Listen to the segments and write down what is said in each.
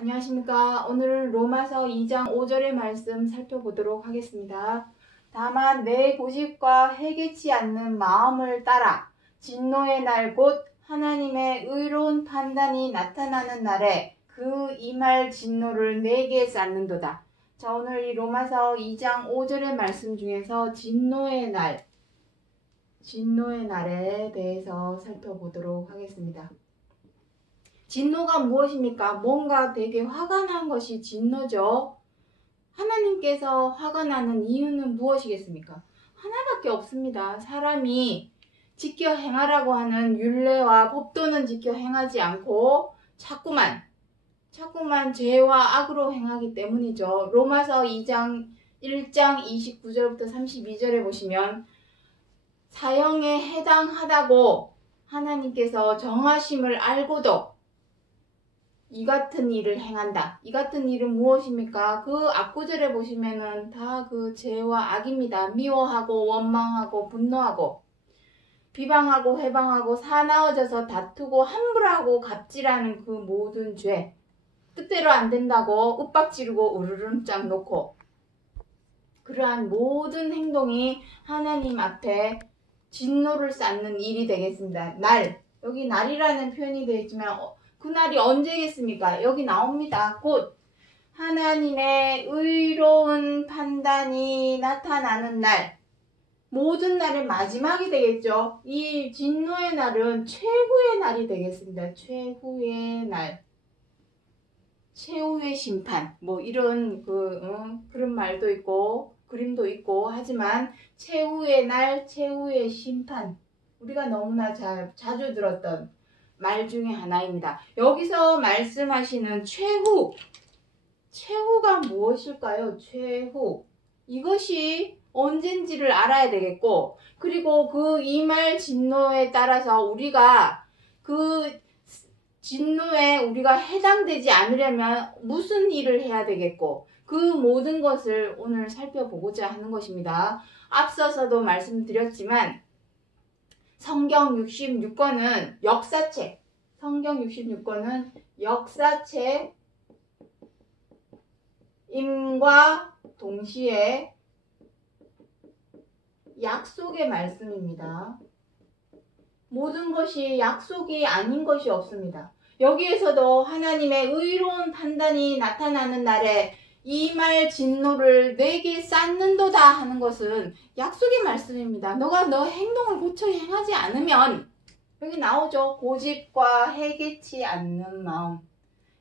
안녕하십니까. 오늘은 로마서 2장 5절의 말씀 살펴보도록 하겠습니다. 다만 내 고집과 해개치 않는 마음을 따라 진노의 날 곧 하나님의 의로운 판단이 나타나는 날에 그 임할 진노를 내게 쌓는도다. 자, 오늘 이 로마서 2장 5절의 말씀 중에서 진노의 날에 대해서 살펴보도록 하겠습니다. 진노가 무엇입니까? 뭔가 되게 화가 난 것이 진노죠. 하나님께서 화가 나는 이유는 무엇이겠습니까? 하나밖에 없습니다. 사람이 지켜 행하라고 하는 율례와 법도는 지켜 행하지 않고 자꾸만 죄와 악으로 행하기 때문이죠. 로마서 1장 29절부터 32절에 보시면 사형에 해당하다고 하나님께서 정하심을 알고도 이 같은 일을 행한다. 이 같은 일은 무엇입니까? 그 앞구절에 보시면은 다 그 죄와 악입니다. 미워하고 원망하고 분노하고 비방하고 회방하고 사나워져서 다투고 함부로하고 갑질하는 그 모든 죄. 뜻대로 안 된다고 윽박지르고 우르릉 짝 놓고 그러한 모든 행동이 하나님 앞에 진노를 쌓는 일이 되겠습니다. 여기 날이라는 표현이 되어 있지만 그날이 언제겠습니까? 여기 나옵니다. 곧 하나님의 의로운 판단이 나타나는 날, 모든 날의 마지막이 되겠죠. 이 진노의 날은 최후의 날이 되겠습니다. 최후의 날, 최후의 심판, 뭐 이런 그런 말도 있고 그림도 있고 하지만 최후의 날, 최후의 심판, 우리가 너무나 자주 들었던 말 중에 하나입니다. 여기서 말씀하시는 최후가 무엇일까요? 최후. 이것이 언젠지를 알아야 되겠고, 그리고 그 이 말 진노에 따라서 우리가 그 진노에 우리가 해당되지 않으려면 무슨 일을 해야 되겠고, 그 모든 것을 오늘 살펴보고자 하는 것입니다. 앞서서도 말씀드렸지만 성경 66권은 역사책. 성경 66권은 역사책임과 동시에 약속의 말씀입니다. 모든 것이 약속이 아닌 것이 없습니다. 여기에서도 하나님의 의로운 판단이 나타나는 날에 이 말 진노를 내게 쌓는도다 하는 것은 약속의 말씀입니다. 너가 너 행동을 고쳐 행하지 않으면 여기 나오죠. 고집과 해개치 않는 마음.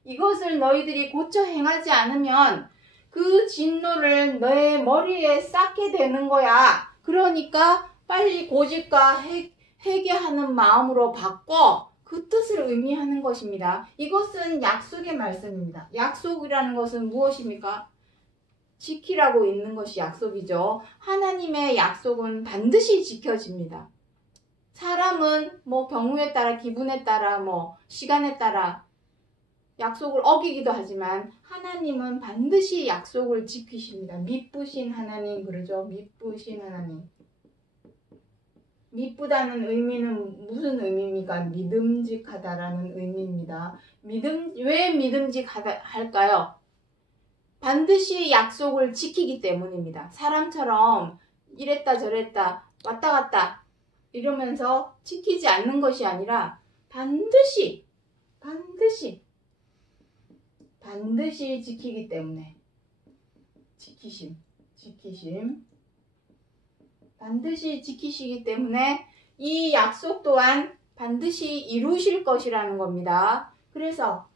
이것을 너희들이 고쳐 행하지 않으면 그 진노를 너의 머리에 쌓게 되는 거야. 그러니까 빨리 고집과 회개하는 마음으로 바꿔 그 뜻을 의미하는 것입니다. 이것은 약속의 말씀입니다. 약속이라는 것은 무엇입니까? 지키라고 있는 것이 약속이죠. 하나님의 약속은 반드시 지켜집니다. 사람은 경우에 따라, 기분에 따라, 시간에 따라 약속을 어기기도 하지만 하나님은 반드시 약속을 지키십니다. 미쁘신 하나님 그러죠. 미쁘신 하나님. 미쁘다는 의미는 무슨 의미입니까? 믿음직하다라는 의미입니다. 왜 믿음직할까요? 반드시 약속을 지키기 때문입니다. 사람처럼 이랬다 저랬다 왔다 갔다 이러면서 지키지 않는 것이 아니라 반드시 지키기 때문에 지키심 반드시 지키시기 때문에 이 약속 또한 반드시 이루실 것이라는 겁니다. 그래서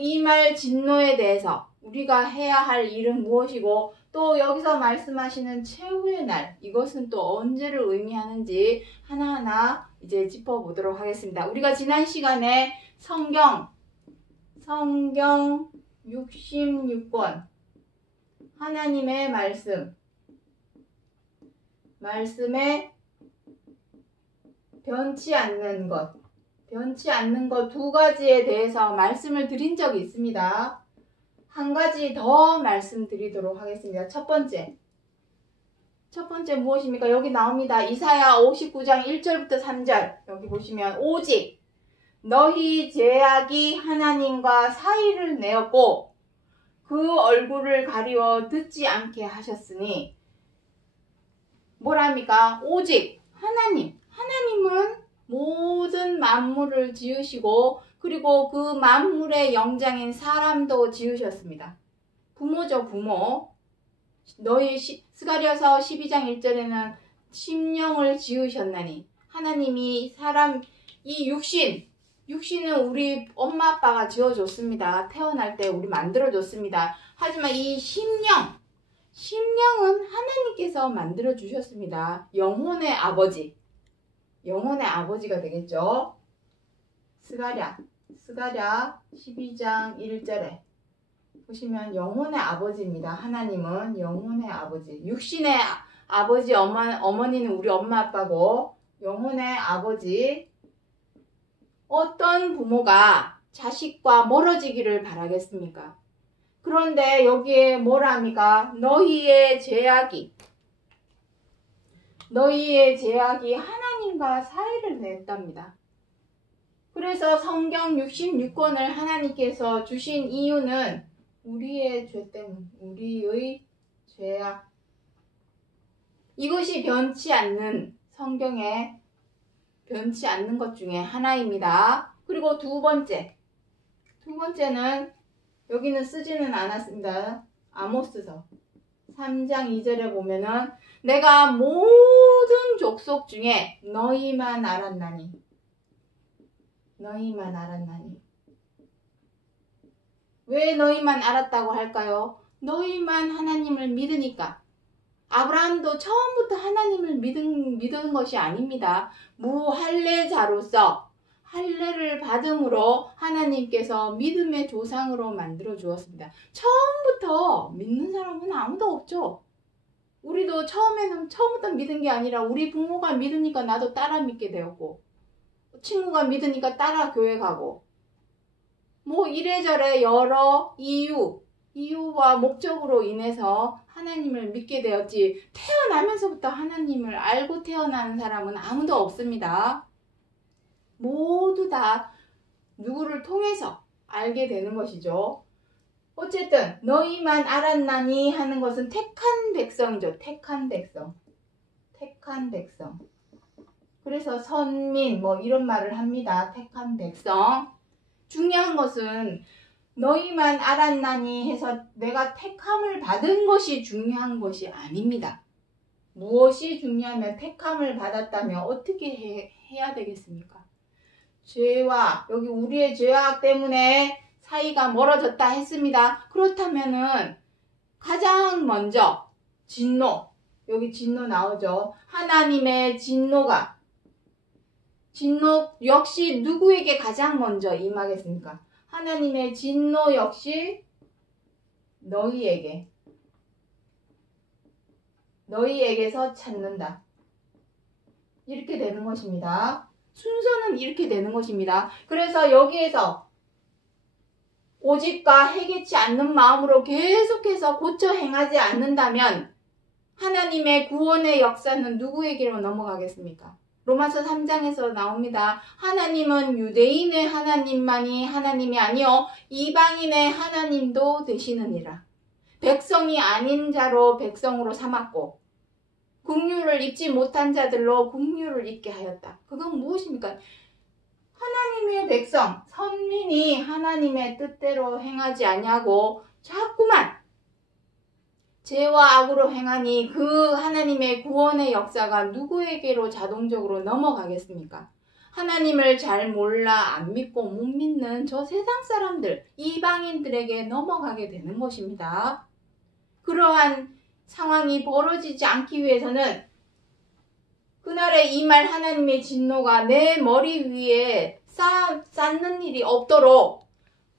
이 말 진노에 대해서 우리가 해야 할 일은 무엇이고 또 여기서 말씀하시는 최후의 날, 이것은 또 언제를 의미하는지 하나하나 이제 짚어보도록 하겠습니다. 우리가 지난 시간에 성경 66권 하나님의 말씀에 변치 않는 것 두 가지에 대해서 말씀을 드린 적이 있습니다. 한 가지 더 말씀드리도록 하겠습니다. 첫 번째 무엇입니까? 여기 나옵니다. 이사야 59장 1절부터 3절 여기 보시면 오직 너희 죄악이 하나님과 사이를 내었고 그 얼굴을 가리워 듣지 않게 하셨으니 뭐랍니까? 오직 하나님은 모든 만물을 지으시고 그리고 그 만물의 영장인 사람도 지으셨습니다. 부모죠, 부모. 너희 스가랴서 12장 1절에는 심령을 지으셨나니 하나님이 사람 이 육신은 우리 엄마 아빠가 지어줬습니다. 태어날 때 우리 만들어줬습니다. 하지만 이 심령은 하나님께서 만들어주셨습니다. 영혼의 아버지가 되겠죠. 스가랴 12장 1절에 보시면 영혼의 아버지입니다. 하나님은 영혼의 아버지. 육신의 아버지 어머니는 우리 엄마 아빠고 영혼의 아버지. 어떤 부모가 자식과 멀어지기를 바라겠습니까? 그런데 여기에 뭐라 합니까? 너희의 제약이 하나님과 사이를 냈답니다. 그래서 성경 66권을 하나님께서 주신 이유는 우리의 죄 때문, 우리의 죄악. 이것이 변치 않는 성경에 변치 않는 것 중에 하나입니다. 그리고 두 번째는 여기는 쓰지는 않았습니다. 아모스서 3장 2절에 보면은 내가 모든 족속 중에 너희만 알았나니. 왜 너희만 알았다고 할까요? 너희만 하나님을 믿으니까. 아브라함도 처음부터 하나님을 믿은 것이 아닙니다. 무할례자로서 할례를 받음으로 하나님께서 믿음의 조상으로 만들어 주었습니다. 처음부터 믿는 사람은 아무도 없죠. 우리도 처음부터 믿은 게 아니라 우리 부모가 믿으니까 나도 따라 믿게 되었고 친구가 믿으니까 따라 교회 가고 뭐 이래저래 여러 이유와 목적으로 인해서 하나님을 믿게 되었지 태어나면서부터 하나님을 알고 태어나는 사람은 아무도 없습니다. 모두 다 누구를 통해서 알게 되는 것이죠. 어쨌든 너희만 알았나니 하는 것은 택한 백성이죠. 택한 백성. 그래서 선민 뭐 이런 말을 합니다. 택한 백성. 중요한 것은 너희만 알았나니 해서 내가 택함을 받은 것이 중요한 것이 아닙니다. 무엇이 중요하면 택함을 받았다면 어떻게 해야 되겠습니까? 죄와 여기 우리의 죄악 때문에 사이가 멀어졌다 했습니다. 그렇다면은 가장 먼저 여기 진노 나오죠. 하나님의 진노 역시 누구에게 가장 먼저 임하겠습니까? 하나님의 진노 역시 너희에게서 찾는다. 이렇게 되는 것입니다. 순서는 이렇게 되는 것입니다. 그래서 여기에서 오직과 해개치 않는 마음으로 계속해서 고쳐 행하지 않는다면 하나님의 구원의 역사는 누구에게로 넘어가겠습니까? 로마서 3장에서 나옵니다. 하나님은 유대인의 하나님만이 하나님이 아니요 이방인의 하나님도 되시느니라. 백성이 아닌 자로 백성으로 삼았고 긍휼을 입지 못한 자들로 긍휼을 입게 하였다. 그건 무엇입니까? 하나님의 백성, 선민이 하나님의 뜻대로 행하지 아니하고 자꾸만 죄와 악으로 행하니 그 하나님의 구원의 역사가 누구에게로 자동적으로 넘어가겠습니까? 하나님을 잘 몰라 안 믿고 못 믿는 저 세상 사람들, 이방인들에게 넘어가게 되는 것입니다. 그러한 상황이 벌어지지 않기 위해서는 그날에 임할 하나님의 진노가 내 머리 위에 쌓는 일이 없도록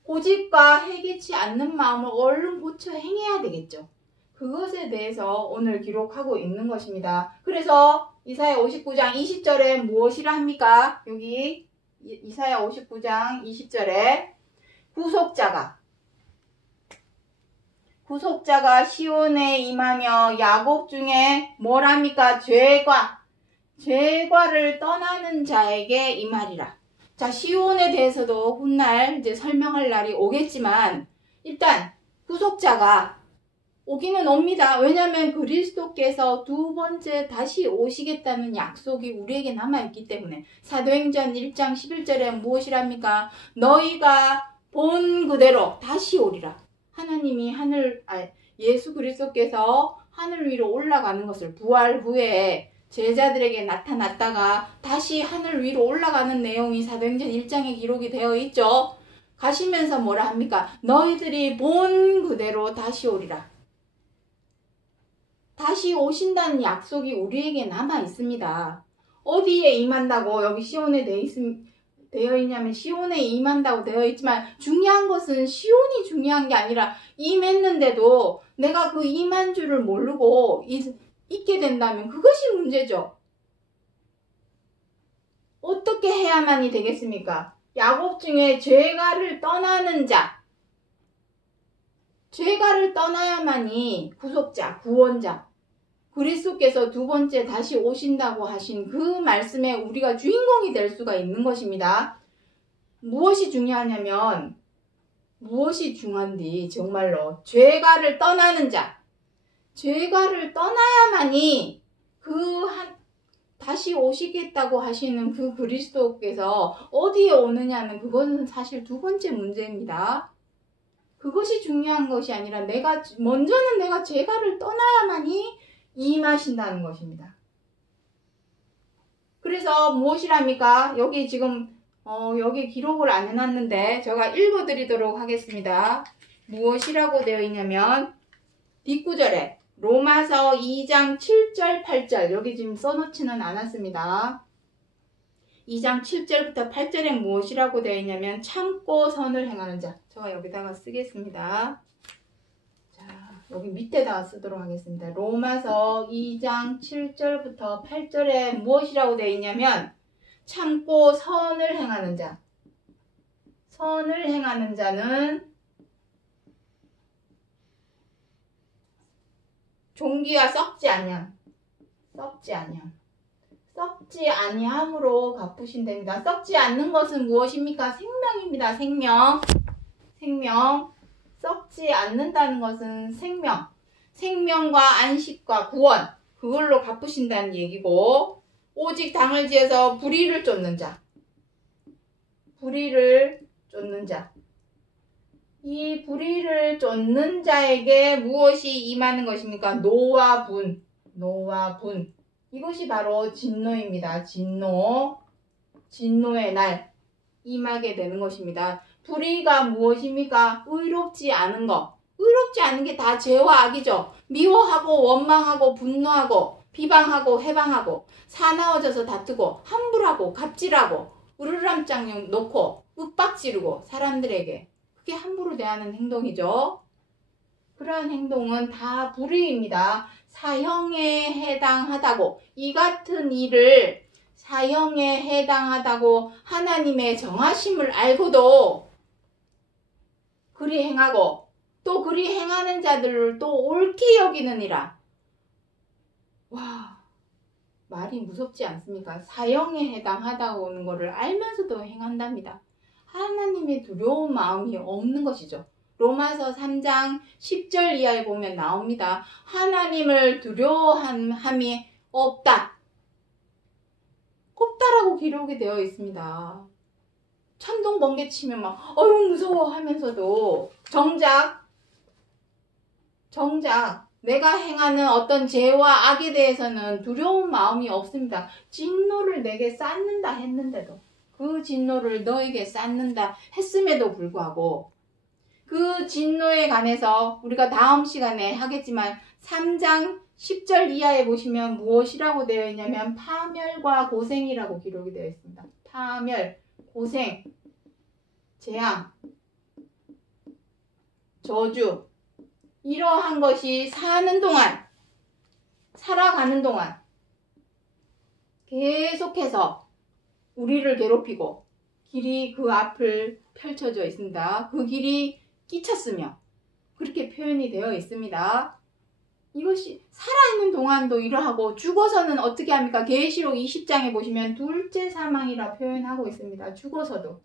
고집과 해개치 않는 마음을 얼른 고쳐 행해야 되겠죠. 그것에 대해서 오늘 기록하고 있는 것입니다. 그래서 이사야 59장 20절에 무엇이라 합니까? 여기 이사야 59장 20절에 구속자가 시온에 임하며 야곱 중에 뭐랍니까? 죄과를 떠나는 자에게 임하리라. 자, 시온에 대해서도 훗날 이제 설명할 날이 오겠지만 일단 구속자가 오기는 옵니다. 왜냐하면 그리스도께서 두 번째 다시 오시겠다는 약속이 우리에게 남아있기 때문에. 사도행전 1장 11절에 무엇이랍니까? 너희가 본 그대로 다시 오리라. 하나님이 예수 그리스도께서 하늘 위로 올라가는 것을 부활 후에 제자들에게 나타났다가 다시 하늘 위로 올라가는 내용이 사도행전 1장에 기록이 되어 있죠. 가시면서 뭐라 합니까? 너희들이 본 그대로 다시 오리라. 다시 오신다는 약속이 우리에게 남아 있습니다. 어디에 임한다고 여기 시온에 되어 있냐면 시온에 임한다고 되어 있지만 중요한 것은 시온이 중요한 게 아니라 임했는데도 내가 그 임한 줄을 모르고 있게 된다면 그것이 문제죠. 어떻게 해야만이 되겠습니까? 야곱 중에 죄가를 떠나는 자, 죄가를 떠나야만이 구속자, 구원자, 그리스도께서 두 번째 다시 오신다고 하신 그 말씀에 우리가 주인공이 될 수가 있는 것입니다. 무엇이 중요하냐면 무엇이 중요한지 정말로 죄가를 떠나는 자, 죄가를 떠나야만이 다시 오시겠다고 하시는 그 그리스도께서 어디에 오느냐는 그것은 사실 두 번째 문제입니다. 그것이 중요한 것이 아니라 먼저는 내가 죄가를 떠나야만이 임하신다는 것입니다. 그래서 무엇이랍니까? 여기 지금 여기 기록을 안 해놨는데 제가 읽어드리도록 하겠습니다. 무엇이라고 되어 있냐면 뒷구절에 로마서 2장 7절 8절 여기 지금 써놓지는 않았습니다. 2장 7절부터 8절에 무엇이라고 되어 있냐면 참고 선을 행하는 자. 제가 여기다가 쓰겠습니다. 자, 여기 밑에다가 쓰도록 하겠습니다. 로마서 2장 7절부터 8절에 무엇이라고 되어 있냐면 참고 선을 행하는 자. 선을 행하는 자는 종기와 썩지 아니함으로 갚으신답니다. 썩지 않는 것은 무엇입니까? 생명입니다. 생명. 썩지 않는다는 것은 생명과 안식과 구원, 그걸로 갚으신다는 얘기고, 오직 당을 지어서 불의를 쫓는 자. 이 불의를 쫓는 자에게 무엇이 임하는 것입니까? 노와 분. 이것이 바로 진노입니다. 진노의 날 임하게 되는 것입니다. 불의가 무엇입니까? 의롭지 않은 것. 의롭지 않은 게 다 죄와 악이죠. 미워하고 원망하고 분노하고 비방하고 해방하고 사나워져서 다투고 함부라고 갑질하고 으르람장 놓고 윽박지르고 사람들에게 그게 함부로 대하는 행동이죠. 그러한 행동은 다 불의입니다. 사형에 해당하다고, 이 같은 일을 사형에 해당하다고 하나님의 정하심을 알고도 그리 행하고 또 그리 행하는 자들을 또 옳게 여기느니라. 와, 말이 무섭지 않습니까? 사형에 해당하다고 하는 것을 알면서도 행한답니다. 하나님의 두려운 마음이 없는 것이죠. 로마서 3장 10절 이하에 보면 나옵니다. 하나님을 두려워함이 없다라고 기록이 되어 있습니다. 천둥 번개 치면 막 무서워 하면서도 정작 내가 행하는 어떤 죄와 악에 대해서는 두려운 마음이 없습니다. 진노를 내게 쌓는다 했는데도, 그 진노를 너에게 쌓는다 했음에도 불구하고 그 진노에 관해서 우리가 다음 시간에 하겠지만 3장 10절 이하에 보시면 무엇이라고 되어 있냐면 파멸과 고생이라고 기록이 되어 있습니다. 파멸, 고생, 재앙, 저주, 이러한 것이 살아가는 동안 계속해서 우리를 괴롭히고 길이 그 앞을 펼쳐져 있습니다. 그 길이 끼쳤으며 그렇게 표현이 되어 있습니다. 이것이 살아있는 동안도 이러하고 죽어서는 어떻게 합니까? 계시록 20장에 보시면 둘째 사망이라 표현하고 있습니다. 죽어서도.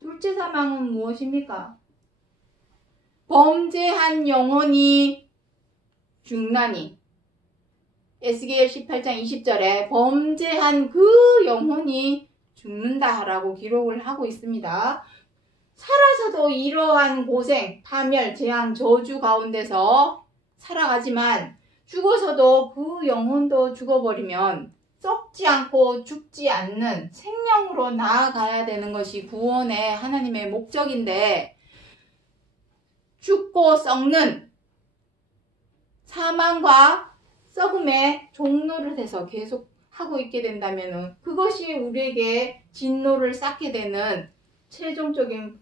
둘째 사망은 무엇입니까? 범죄한 영혼이 죽나니. 에스겔 18장 20절에 범죄한 그 영혼이 죽는다라고 기록을 하고 있습니다. 살아서도 이러한 고생, 파멸, 재앙, 저주 가운데서 살아가지만 죽어서도 그 영혼도 죽어버리면 썩지 않고 죽지 않는 생명으로 나아가야 되는 것이 구원의 하나님의 목적인데 죽고 썩는 사망과 썩음의 종로를 해서 계속 하고 있게 된다면 그것이 우리에게 진노를 쌓게 되는 최종적인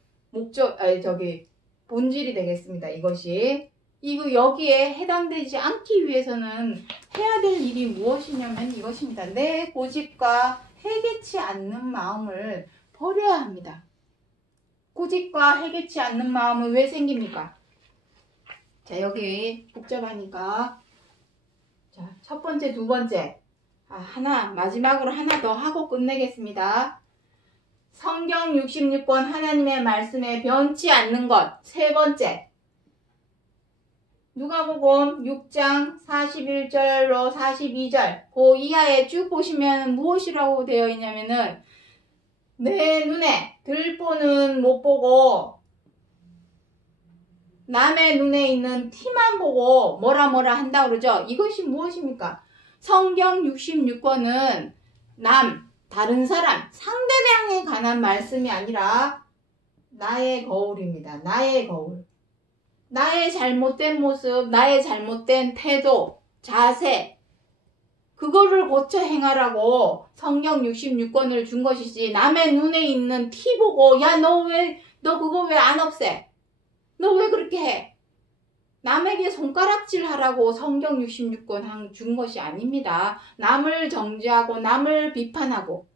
본질이 되겠습니다. 이것이. 여기에 해당되지 않기 위해서는 해야 될 일이 무엇이냐면 이것입니다. 내 고집과 해개치 않는 마음을 버려야 합니다. 고집과 해개치 않는 마음은 왜 생깁니까? 자, 여기 복잡하니까. 자, 첫 번째, 두 번째. 마지막으로 하나 더 하고 끝내겠습니다. 성경 66권 하나님의 말씀에 변치 않는 것. 세 번째. 누가복음 6장 41절로 42절. 그 이하에 쭉 보시면 무엇이라고 되어 있냐면은 내 눈에 들보는 못 보고 남의 눈에 있는 티만 보고 뭐라 한다고 그러죠. 이것이 무엇입니까? 성경 66권은 다른 사람, 상대방에 관한 말씀이 아니라 나의 거울입니다. 나의 거울. 나의 잘못된 모습, 나의 잘못된 태도, 자세, 그거를 고쳐 행하라고 성경 66권을 준 것이지 남의 눈에 있는 티 보고 야, 너 그거 왜 안 없애? 너 왜 그렇게 해? 남에게 손가락질 하라고 성경 66권 준 것이 아닙니다. 남을 정죄하고 남을 비판하고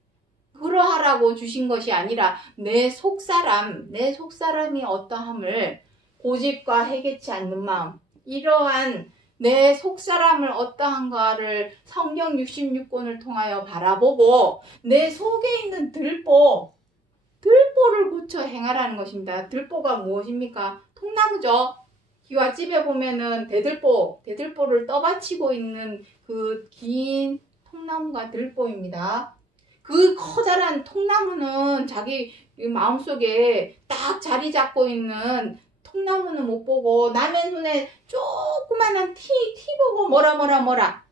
그러하라고 주신 것이 아니라 내 속사람이 어떠함을 고집과 해개치 않는 마음, 이러한 내 속사람을 어떠한가를 성경 66권을 통하여 바라보고 내 속에 있는 들보를 고쳐 행하라는 것입니다. 들보가 무엇입니까? 통나무죠. 기와집에 보면은 대들보를 떠받치고 있는 그 긴 통나무가 들보입니다. 그 커다란 통나무는 자기 마음속에 딱 자리 잡고 있는 통나무는 못 보고 남의 눈에 조그만한 티 보고 뭐라.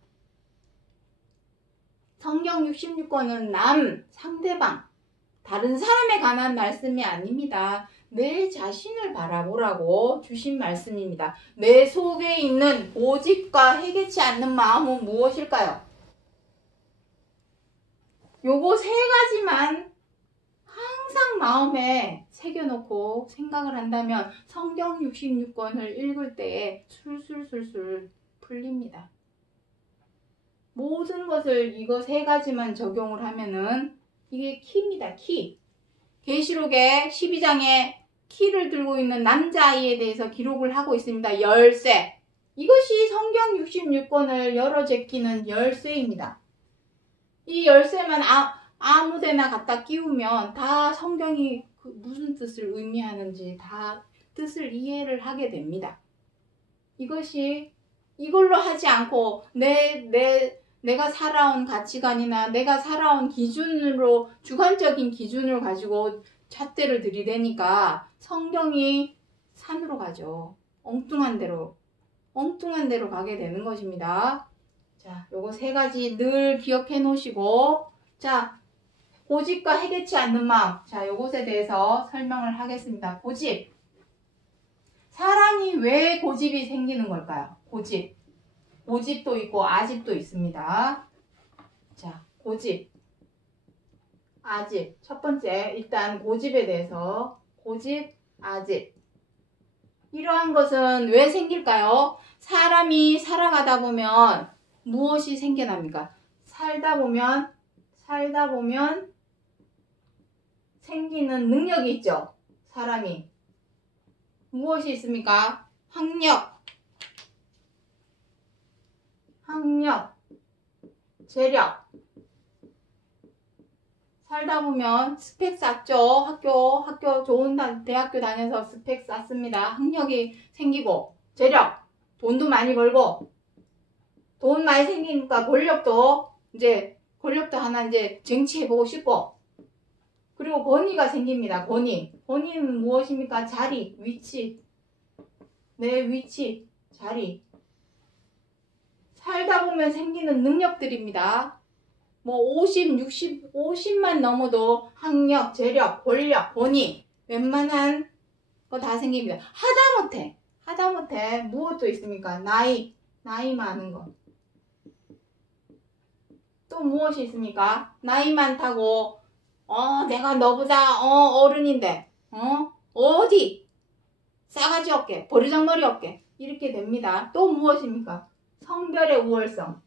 성경 66권은 상대방, 다른 사람에 관한 말씀이 아닙니다. 내 자신을 바라보라고 주신 말씀입니다. 내 속에 있는 고집과 해개치 않는 마음은 무엇일까요? 요거 세 가지만 항상 마음에 새겨놓고 생각을 한다면 성경 66권을 읽을 때에 술술술술 풀립니다. 모든 것을 이거 세 가지만 적용을 하면은 이게 키입니다. 키. 계시록의 12장에 키를 들고 있는 남자아이에 대해서 기록을 하고 있습니다. 열쇠. 이것이 성경 66권을 열어 제끼는 열쇠입니다. 이 열쇠만 아무데나 갖다 끼우면 다 성경이 무슨 뜻을 의미하는지 다 뜻을 이해를 하게 됩니다. 이걸로 하지 않고 내가 살아온 가치관이나 내가 살아온 기준으로 주관적인 기준을 가지고 잣대를 들이대니까 성경이 산으로 가죠. 엉뚱한 데로 가게 되는 것입니다. 자, 요거 세 가지 늘 기억해 놓으시고, 자, 고집과 해개치 않는 마음. 자, 요것에 대해서 설명을 하겠습니다. 고집. 사람이 왜 고집이 생기는 걸까요? 고집도 있고 아집도 있습니다. 자, 고집, 아집. 첫 번째, 일단 고집에 대해서. 고집, 아집. 이러한 것은 왜 생길까요? 사람이 살아가다 보면 무엇이 생겨납니까? 살다 보면 생기는 능력이 있죠. 사람이. 무엇이 있습니까? 학력. 학력, 재력. 살다 보면 스펙 쌓죠. 학교 좋은 대학교 다녀서 스펙 쌓습니다. 학력이 생기고, 재력, 돈도 많이 벌고, 돈 많이 생기니까 권력도 하나 이제 쟁취해보고 싶고, 그리고 권위가 생깁니다. 권위는 무엇입니까? 자리, 위치. 내 위치, 자리. 살다 보면 생기는 능력들입니다. 뭐 50, 60, 50만 넘어도 학력, 재력, 권력, 권위 웬만한 거 다 생깁니다. 하다못해 무엇도 있습니까? 나이 많은 거. 또 무엇이 있습니까? 나이 많다고 내가 너보다 어른인데 어디 싸가지 없게 버리장머리 없게 이렇게 됩니다. 또 무엇입니까? 성별의 우월성.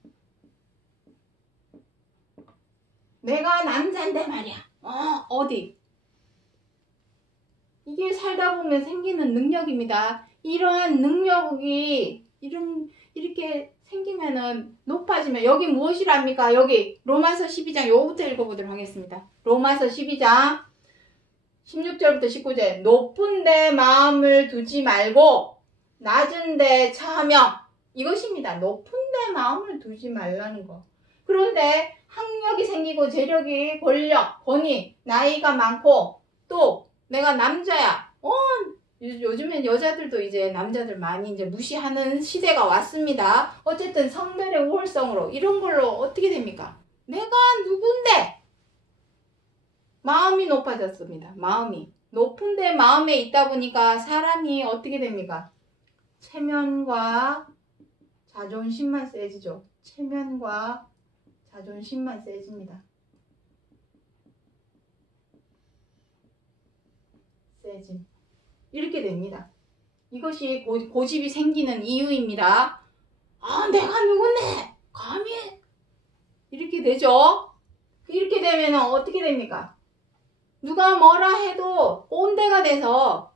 내가 남자인데 말이야. 어디? 이게 살다 보면 생기는 능력입니다. 이러한 능력이 이렇게 생기면은 높아지면 여기 무엇이랍니까? 여기 로마서 12장 요거부터 읽어보도록 하겠습니다. 로마서 12장 16절부터 19절. 높은 데 마음을 두지 말고 낮은 데 처하며. 이것입니다. 높은 데 마음을 두지 말라는 거. 그런데 학력이 생기고 재력이 권력, 권위, 나이가 많고 또 내가 남자야. 요즘엔 여자들도 이제 남자들 많이 이제 무시하는 시대가 왔습니다. 어쨌든 성별의 우월성으로 이런 걸로 어떻게 됩니까? 내가 누군데? 마음이 높아졌습니다. 마음이. 높은데 마음에 있다 보니까 사람이 어떻게 됩니까? 체면과 자존심만 세지죠. 체면과 자존심만 세집니다. 세짐. 이렇게 됩니다. 이것이 고집이 생기는 이유입니다. 내가 누군데? 감히? 이렇게 되죠? 이렇게 되면 어떻게 됩니까? 누가 뭐라 해도 꼰대가 돼서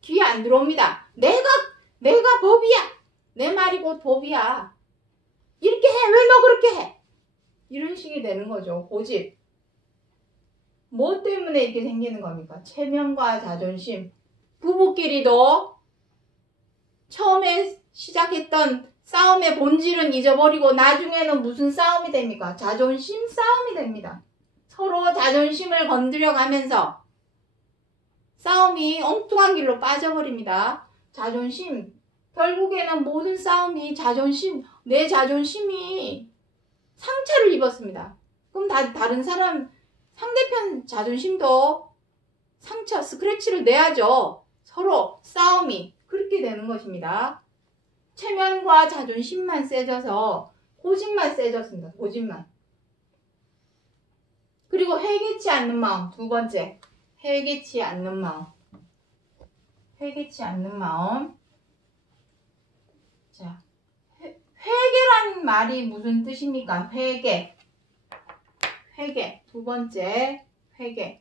귀에 안 들어옵니다. 내가 법이야. 내 말이 곧 법이야. 이렇게 해. 왜 너 그렇게 해? 이런 식이 되는 거죠. 고집. 뭐 때문에 이렇게 생기는 겁니까? 체면과 자존심. 부부끼리도 처음에 시작했던 싸움의 본질은 잊어버리고 나중에는 무슨 싸움이 됩니까? 자존심 싸움이 됩니다. 서로 자존심을 건드려 가면서 싸움이 엉뚱한 길로 빠져버립니다. 자존심. 결국에는 모든 싸움이 내 자존심이 상처를 입었습니다. 그럼 다른 사람, 상대편 자존심도 상처, 스크래치를 내야죠. 서로 싸움이 그렇게 되는 것입니다. 체면과 자존심만 세져서 고집만 세졌습니다. 고집만. 그리고 회개치 않는 마음. 두 번째. 회개치 않는 마음. 회개치 않는 마음. 자, 회개라는 말이 무슨 뜻입니까? 회개. 두 번째, 회개.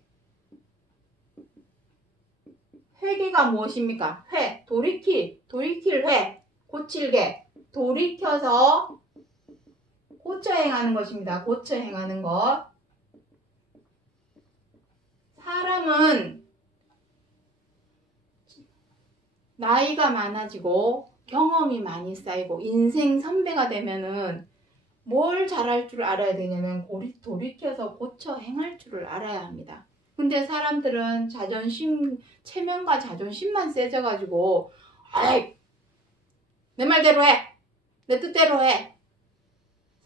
회개가 무엇입니까? 돌이킬 회, 고칠게, 돌이켜서 고쳐 행하는 것입니다. 고쳐 행하는 것. 사람은 나이가 많아지고 경험이 많이 쌓이고 인생 선배가 되면은 뭘 잘할 줄 알아야 되냐면 돌이켜서 고쳐 행할 줄을 알아야 합니다. 근데 사람들은 체면과 자존심만 세져가지고 내 말대로 해. 내 뜻대로 해.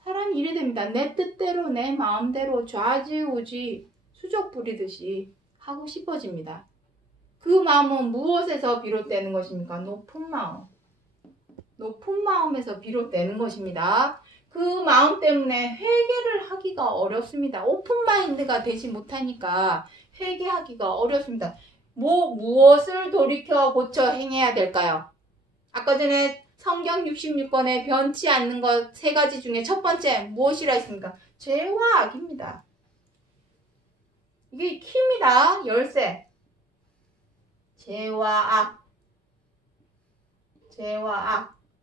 사람이 이래 됩니다. 내 뜻대로 내 마음대로 좌지우지 수족 부리듯이 하고 싶어집니다. 그 마음은 무엇에서 비롯되는 것입니까? 높은 마음. 높은 마음에서 비롯되는 것입니다. 그 마음 때문에 회개를 하기가 어렵습니다. 오픈마인드가 되지 못하니까 회개하기가 어렵습니다. 무엇을 돌이켜 고쳐 행해야 될까요? 아까 전에 성경 66권에 변치 않는 것 3가지 중에 첫 번째 무엇이라 했습니까? 죄와 악입니다. 이게 키입니다. 열쇠. 죄와 악.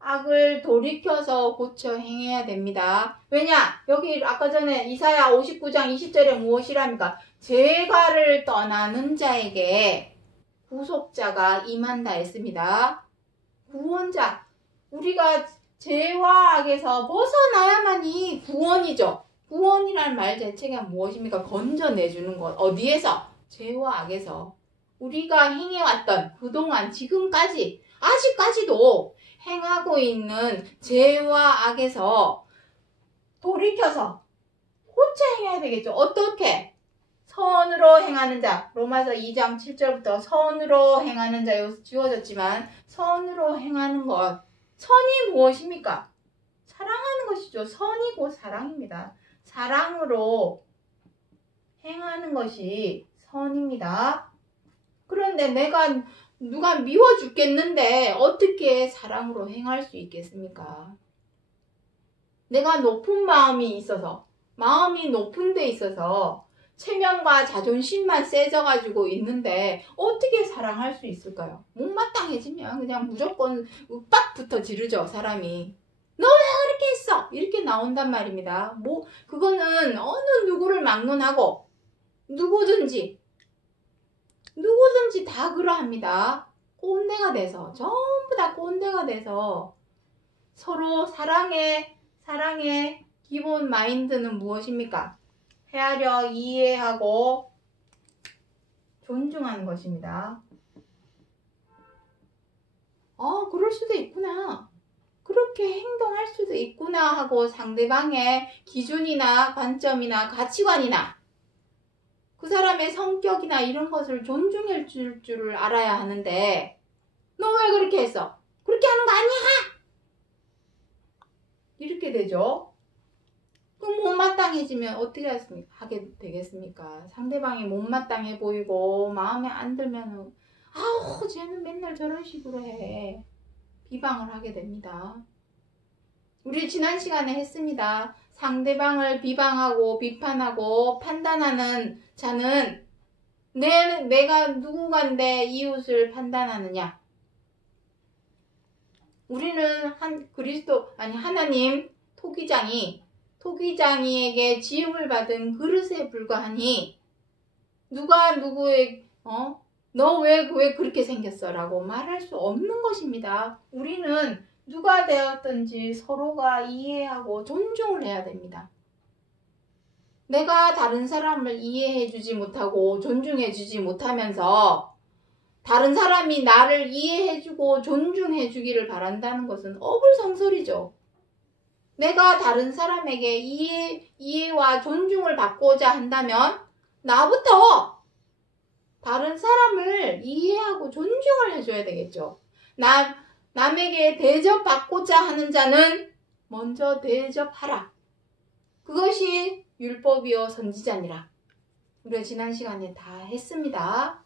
악을 돌이켜서 고쳐 행해야 됩니다. 왜냐? 여기 아까 전에 이사야 59장 20절에 무엇이랍니까? 죄가를 떠나는 자에게 구속자가 임한다 했습니다. 구원자. 우리가 죄와 악에서 벗어나야만이 구원이죠. 구원이란 말 자체가 무엇입니까? 건져내주는 것. 어디에서? 죄와 악에서. 우리가 행해왔던 그동안 지금까지 아직까지도 행하고 있는 죄와 악에서 돌이켜서 고쳐 행해야 되겠죠. 어떻게? 선으로 행하는 자. 로마서 2장 7절부터 선으로 행하는 자 여기서 지워졌지만 선으로 행하는 것. 선이 무엇입니까? 사랑하는 것이죠. 선이 곧 사랑입니다. 사랑으로 행하는 것이 선입니다. 그런데 내가 누가 미워 죽겠는데 어떻게 사랑으로 행할 수 있겠습니까? 내가 높은 마음이 있어서, 마음이 높은 데 있어서 체면과 자존심만 세져가지고 있는데 어떻게 사랑할 수 있을까요? 못마땅해지면 그냥 무조건 윽박부터 지르죠, 사람이. 너 왜 그렇게 했어? 이렇게 나온단 말입니다. 그거는 어느 누구를 막론하고 누구든지 다 그러합니다. 꼰대가 돼서, 전부 다 꼰대가 돼서 서로 사랑의 기본 마인드는 무엇입니까? 헤아려 이해하고 존중하는 것입니다. 그럴 수도 있구나. 그렇게 행동할 수도 있구나 하고 상대방의 기준이나 관점이나 가치관이나 그 사람의 성격이나 이런 것을 존중해 줄 줄을 알아야 하는데 너 왜 그렇게 했어? 그렇게 하는 거 아니야! 이렇게 되죠. 그럼 못마땅해지면 어떻게 하게 되겠습니까? 상대방이 못마땅해 보이고 마음에 안 들면 아우 쟤는 맨날 저런 식으로 해. 비방을 하게 됩니다. 우리 지난 시간에 했습니다. 상대방을 비방하고 비판하고 판단하는 자는 내가 누군가인데 이웃을 판단하느냐? 우리는 하나님 토기장이에게 지음을 받은 그릇에 불과하니 누가 누구의 너 왜 그렇게 생겼어? 라고 말할 수 없는 것입니다. 우리는 누가 되었든지 서로가 이해하고 존중을 해야 됩니다. 내가 다른 사람을 이해해주지 못하고 존중해주지 못하면서 다른 사람이 나를 이해해주고 존중해주기를 바란다는 것은 어불성설이죠. 내가 다른 사람에게 이해와 존중을 받고자 한다면 나부터 다른 사람을 이해하고 존중을 해줘야 되겠죠. 남에게 대접받고자 하는 자는 먼저 대접하라. 그것이 율법이요 선지자니라. 우리가 지난 시간에 다 했습니다.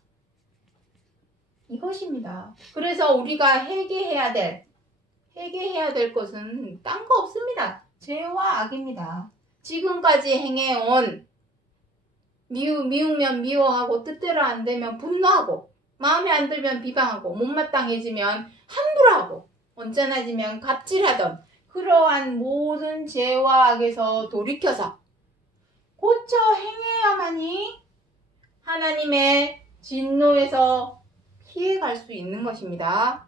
이것입니다. 그래서 우리가 회개해야 될 것은 딴 거 없습니다. 죄와 악입니다. 지금까지 행해온 미우면 미워하고 뜻대로 안 되면 분노하고 마음에 안 들면 비방하고 못마땅해지면 함부로 하고 언짢아지면 갑질하던 그러한 모든 죄와 악에서 돌이켜서 고쳐 행해야만이 하나님의 진노에서 피해갈 수 있는 것입니다.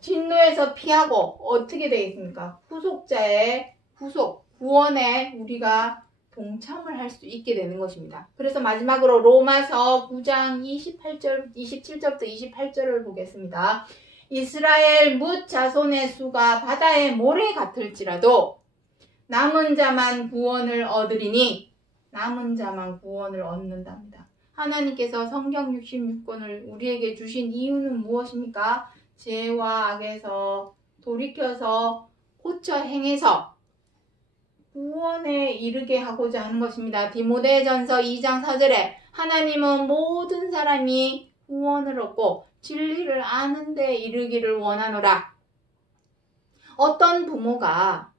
진노에서 피하고 어떻게 되겠습니까? 구원에 우리가 동참을 할 수 있게 되는 것입니다. 그래서 마지막으로 로마서 9장 27절부터 28절을 보겠습니다. 이스라엘 뭇 자손의 수가 바다의 모래 같을지라도 남은 자만 구원을 얻으리니 남은 자만 구원을 얻는답니다. 하나님께서 성경 66권을 우리에게 주신 이유는 무엇입니까? 죄와 악에서 돌이켜서 고쳐 행해서 구원에 이르게 하고자 하는 것입니다. 디모데전서 2장 4절에 하나님은 모든 사람이 구원을 얻고 진리를 아는 데 이르기를 원하노라. 어떤 부모가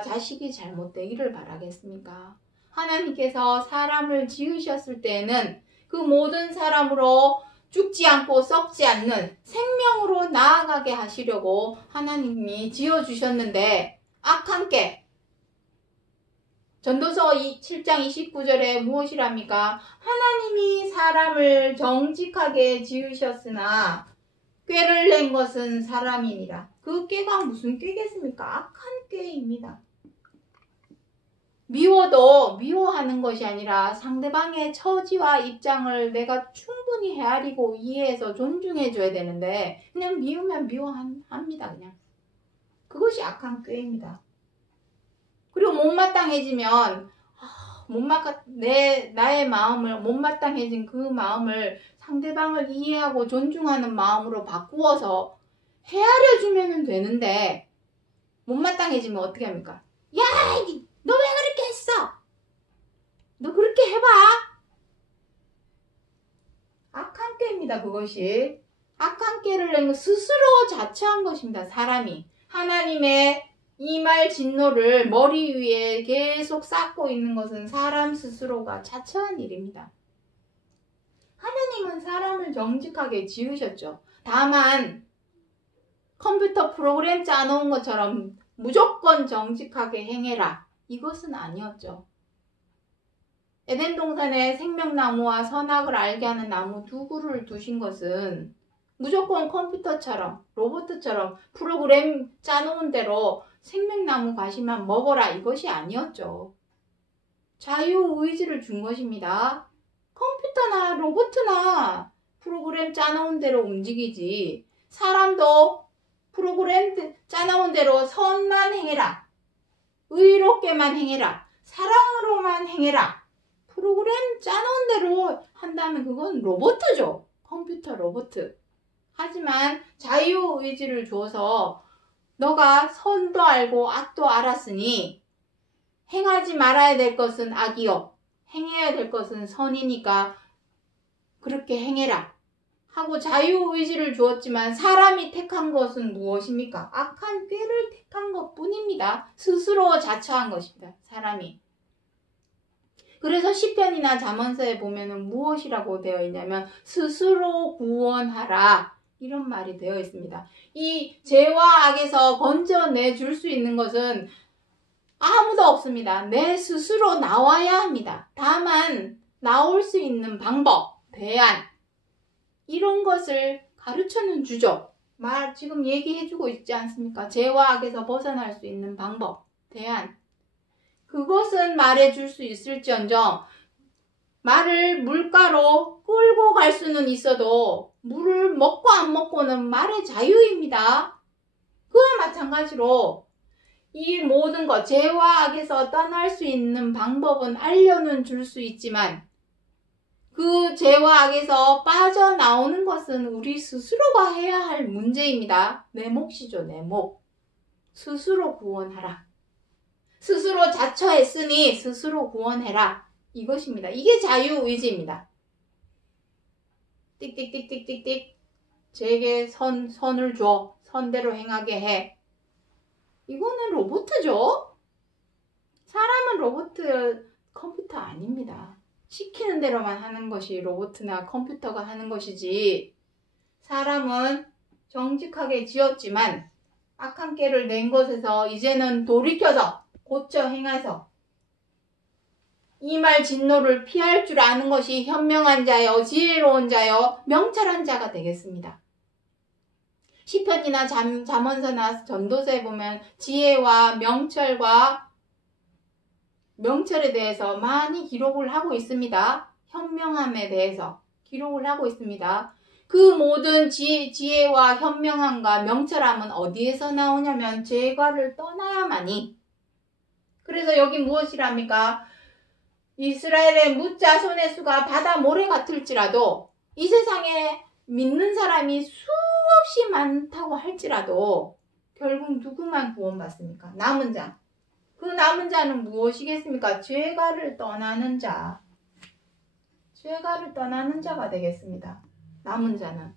자식이 잘못되기를 바라겠습니까? 하나님께서 사람을 지으셨을 때에는 그 모든 사람으로 죽지 않고 썩지 않는 생명으로 나아가게 하시려고 하나님이 지어주셨는데 악한 깨. 전도서 7장 29절에 무엇이랍니까? 하나님이 사람을 정직하게 지으셨으나 꾀를 낸 것은 사람이니라. 그 꾀가 무슨 꾀겠습니까? 악한 꾀입니다. 미워도 미워하는 것이 아니라 상대방의 처지와 입장을 내가 충분히 헤아리고 이해해서 존중해줘야 되는데 그냥 미우면 미워합니다. 그냥. 그것이 악한 꾀입니다. 그리고 못마땅해지면 나의 마음을 못마땅해진 그 마음을 상대방을 이해하고 존중하는 마음으로 바꾸어서 헤아려주면 되는데 못마땅해지면 어떻게 합니까? 야! 너 왜 그렇게 했어? 너 그렇게 해봐. 악한 꾀입니다. 그것이. 악한 꾀를 낸 것 스스로 자처한 것입니다. 사람이. 하나님의 이 말 진노를 머리 위에 계속 쌓고 있는 것은 사람 스스로가 자처한 일입니다. 하나님은 사람을 정직하게 지으셨죠. 다만 컴퓨터 프로그램 짜놓은 것처럼 무조건 정직하게 행해라. 이것은 아니었죠. 에덴 동산에 생명나무와 선악을 알게 하는 나무 두 그루를 두신 것은 무조건 컴퓨터처럼 로봇처럼 프로그램 짜놓은 대로 생명나무 과실만 먹어라 이것이 아니었죠. 자유의지를 준 것입니다. 컴퓨터나 로봇나 프로그램 짜놓은 대로 움직이지 사람도 프로그램 짜놓은 대로 선만 행해라. 의롭게만 행해라. 사랑으로만 행해라. 프로그램 짜놓은 대로 한다면 그건 로봇죠. 컴퓨터 로봇. 하지만 자유의지를 줘서 너가 선도 알고 악도 알았으니 행하지 말아야 될 것은 악이요. 행해야 될 것은 선이니까 그렇게 행해라. 하고 자유의지를 주었지만 사람이 택한 것은 무엇입니까? 악한 꾀를 택한 것뿐입니다. 스스로 자처한 것입니다. 사람이. 그래서 시편이나 잠언서에 보면은 무엇이라고 되어 있냐면 스스로 구원하라 이런 말이 되어 있습니다. 이 죄와 악에서 건져내 줄 수 있는 것은 아무도 없습니다. 내 스스로 나와야 합니다. 다만 나올 수 있는 방법, 대안 이런 것을 가르쳐는 주죠. 지금 얘기해주고 있지 않습니까? 죄와 악에서 벗어날 수 있는 방법, 대안. 그것은 말해줄 수 있을지언정 말을 물가로 끌고 갈 수는 있어도 물을 먹고 안 먹고는 말의 자유입니다. 그와 마찬가지로 이 모든 것, 죄와 악에서 떠날 수 있는 방법은 알려는 줄 수 있지만 그 죄와 악에서 빠져나오는 것은 우리 스스로가 해야 할 문제입니다. 내 몫이죠, 내 몫. 스스로 구원하라. 스스로 자처했으니 스스로 구원해라. 이것입니다. 이게 자유의지입니다. 띡띡띡띡띡띡 제게 선을 줘. 선대로 행하게 해. 이거는 로봇죠? 사람은 로봇, 컴퓨터 아닙니다. 시키는 대로만 하는 것이 로봇이나 컴퓨터가 하는 것이지 사람은 정직하게 지었지만 악한 꾀를 낸 것에서 이제는 돌이켜서 고쳐 행해서 이 말 진노를 피할 줄 아는 것이 현명한 자여 지혜로운 자여 명철한 자가 되겠습니다. 시편이나 잠언서나 전도서에 보면 지혜와 명철에 대해서 많이 기록을 하고 있습니다. 현명함에 대해서 기록을 하고 있습니다. 그 모든 지혜와 현명함과 명철함은 어디에서 나오냐면 죄과를 떠나야만이. 그래서 여기 무엇이랍니까? 이스라엘의 뭇자손의 수가 바다 모래 같을지라도 이 세상에 믿는 사람이 수없이 많다고 할지라도 결국 누구만 구원받습니까? 남은 자. 그 남은 자는 무엇이겠습니까? 죄가를 떠나는 자. 죄가를 떠나는 자가 되겠습니다. 남은 자는.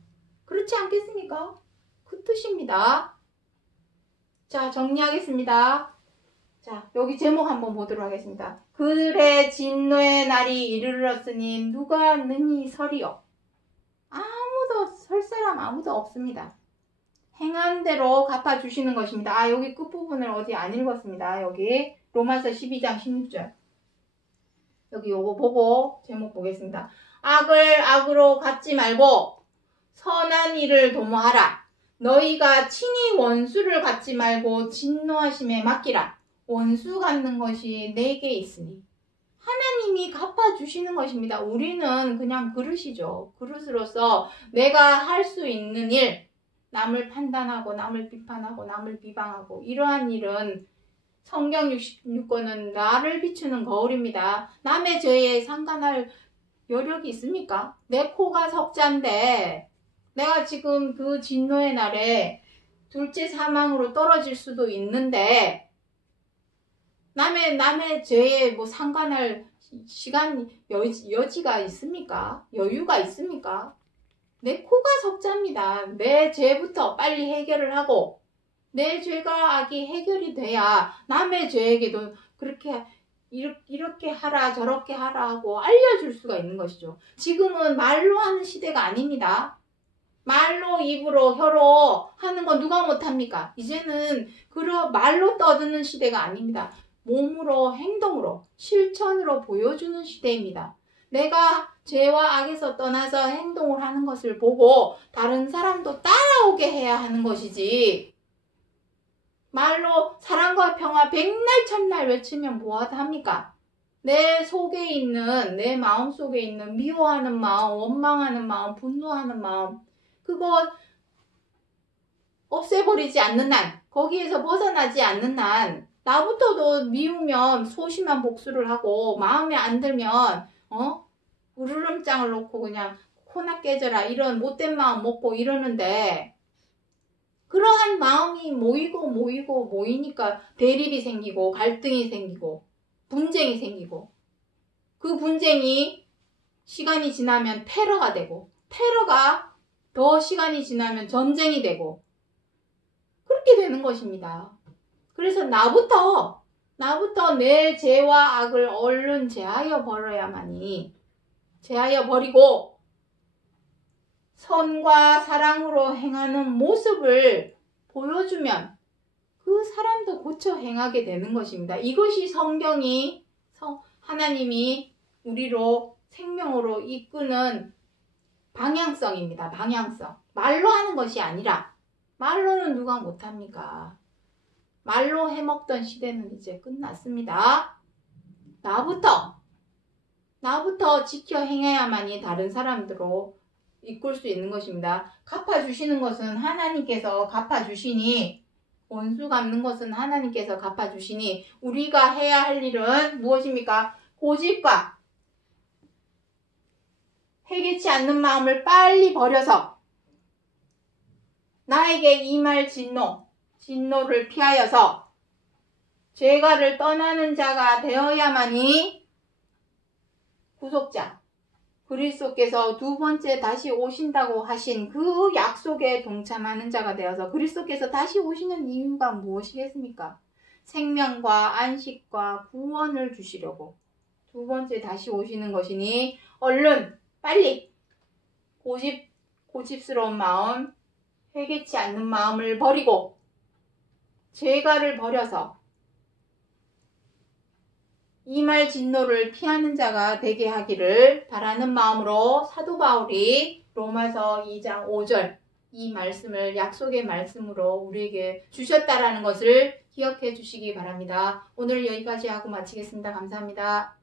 그렇지 않겠습니까? 그 뜻입니다. 자, 정리하겠습니다. 자, 여기 제목 한번 보도록 하겠습니다. 그의 진노의 날이 이르렀으니 누가 능히 서리요? 아무 사람 아무도 없습니다. 행한 대로 갚아주시는 것입니다. 아, 여기 끝부분을 어디 안 읽었습니다. 여기 로마서 12장 16절. 여기 요거 보고 제목 보겠습니다. 악을 악으로 갚지 말고 선한 일을 도모하라. 너희가 친히 원수를 갚지 말고 진노하심에 맡기라. 원수 갚는 것이 내게 있으니 하나님이 갚아주시는 것입니다. 우리는 그냥 그릇이죠. 그릇으로서 내가 할 수 있는 일, 남을 판단하고 남을 비판하고 남을 비방하고 이러한 일은 성경 66권은 나를 비추는 거울입니다. 남의 죄에 상관할 여력이 있습니까? 내 코가 석자인데 내가 지금 그 진노의 날에 둘째 사망으로 떨어질 수도 있는데 남의 죄에 뭐 상관할 시간 여지가 있습니까? 여유가 있습니까? 내 코가 석자입니다. 내 죄부터 빨리 해결을 하고 내 죄가 악이 해결이 돼야 남의 죄에게도 그렇게 이렇게 하라 저렇게 하라 하고 알려줄 수가 있는 것이죠. 지금은 말로 하는 시대가 아닙니다. 말로 입으로 혀로 하는 건 누가 못합니까? 이제는 말로 떠드는 시대가 아닙니다. 몸으로 행동으로 실천으로 보여주는 시대입니다. 내가 죄와 악에서 떠나서 행동을 하는 것을 보고 다른 사람도 따라오게 해야 하는 것이지 말로 사랑과 평화 백날 천날 외치면 뭐하다 합니까? 내 속에 있는 내 마음 속에 있는 미워하는 마음, 원망하는 마음, 분노하는 마음 그거 없애버리지 않는 한 거기에서 벗어나지 않는 한 나부터도 미우면 소심한 복수를 하고 마음에 안 들면 우르름장을 놓고 그냥 코나 깨져라 이런 못된 마음 먹고 이러는데 그러한 마음이 모이니까 대립이 생기고 갈등이 생기고 분쟁이 생기고 그 분쟁이 시간이 지나면 테러가 되고 테러가 더 시간이 지나면 전쟁이 되고 그렇게 되는 것입니다. 그래서 나부터 내 죄와 악을 얼른 제하여 버리고 선과 사랑으로 행하는 모습을 보여주면 그 사람도 고쳐 행하게 되는 것입니다. 이것이 성경이 하나님이 우리로 생명으로 이끄는 방향성입니다. 방향성. 말로 하는 것이 아니라 말로는 누가 못합니까? 말로 해먹던 시대는 이제 끝났습니다. 나부터 지켜 행해야만이 다른 사람들로 이끌 수 있는 것입니다. 갚아주시는 것은 하나님께서 갚아주시니 원수 갚는 것은 하나님께서 갚아주시니 우리가 해야 할 일은 무엇입니까? 고집과 회개치 않는 마음을 빨리 버려서 나에게 임할 진노를 피하여서 죄가를 떠나는 자가 되어야만이 구속자 그리스도께서 두 번째 다시 오신다고 하신 그 약속에 동참하는 자가 되어서 그리스도께서 다시 오시는 이유가 무엇이겠습니까? 생명과 안식과 구원을 주시려고 두 번째 다시 오시는 것이니 얼른 빨리 고집스러운 마음 회개치 않는 마음을 버리고 죄가를 버려서 임할 진노를 피하는 자가 되게 하기를 바라는 마음으로 사도 바울이 로마서 2장 5절 이 말씀을 약속의 말씀으로 우리에게 주셨다라는 것을 기억해 주시기 바랍니다. 오늘 여기까지 하고 마치겠습니다. 감사합니다.